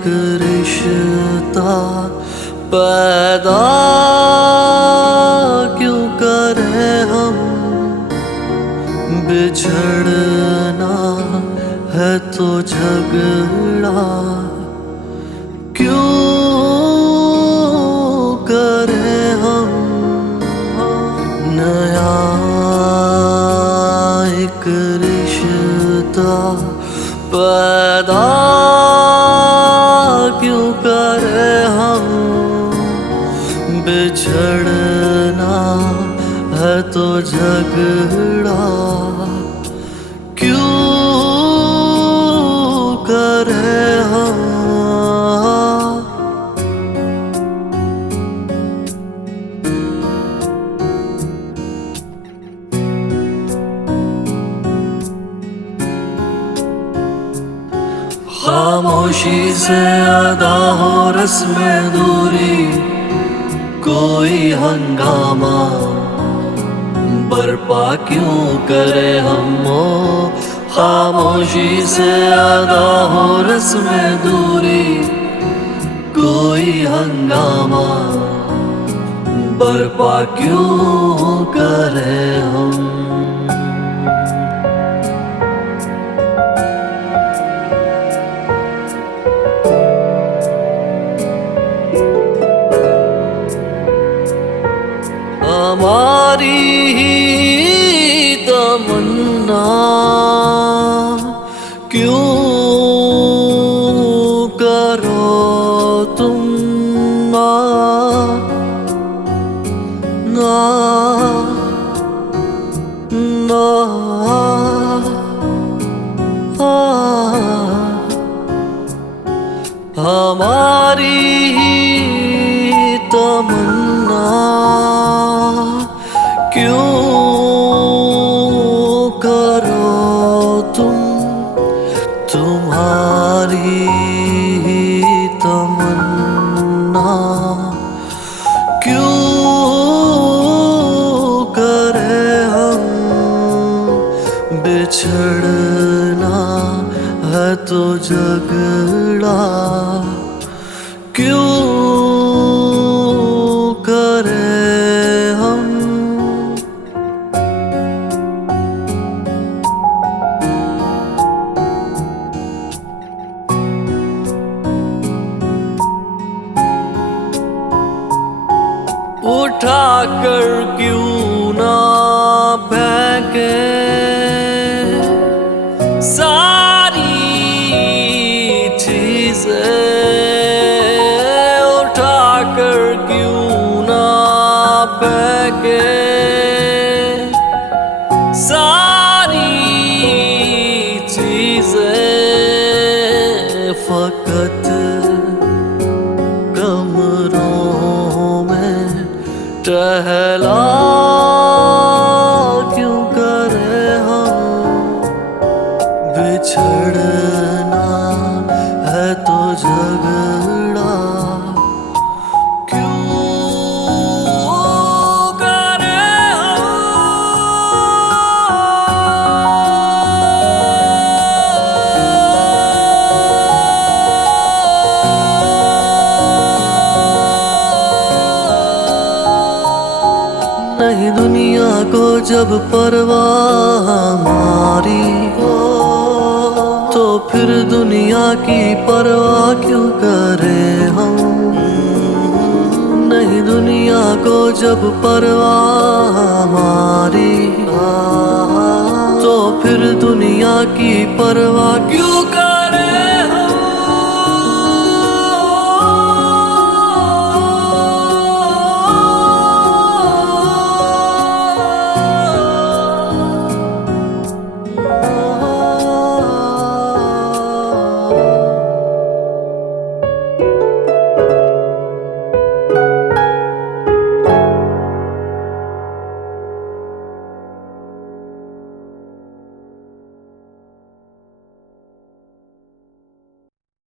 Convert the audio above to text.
एक रिश्ता पैदा क्यों करें हम, बिछड़ना है तो झगड़ा क्यों करें हम। नया एक रिश्ता पैदा क्यों करें हम, बिछड़ना है तो झगड़ा क्यों करें हम। खामोशी से अदा हो रस्म दूरी, कोई हंगामा बर्पा क्यों करे हम। खामोशी से अदा हो रस्म दूरी, कोई हंगामा बर्पा क्यों करे हम। हमारी ही तमन्ना क्यों करो तुम ना ना ना हमारी ही तमन्ना क्यों करो तुम, तुम्हारी ही तमन्ना क्यों करे हम। बिछड़ना है तो झगड़ा क्यों करे हम। उठा कर क्यों ना फेंके सारी चीजें, उठा कर क्यों ना फेंके सारी चीजें। फकत कमरों में टहला क्यों करे हम, बिछड़ना है तो झगड़ा क्यों करे नहीं दुनिया को जब परवाह हमारी हो, तो फिर दुनिया की परवाह क्यों करें हम। नहीं दुनिया को जब परवाह हमारी, तो फिर दुनिया की परवाह क्यों करें।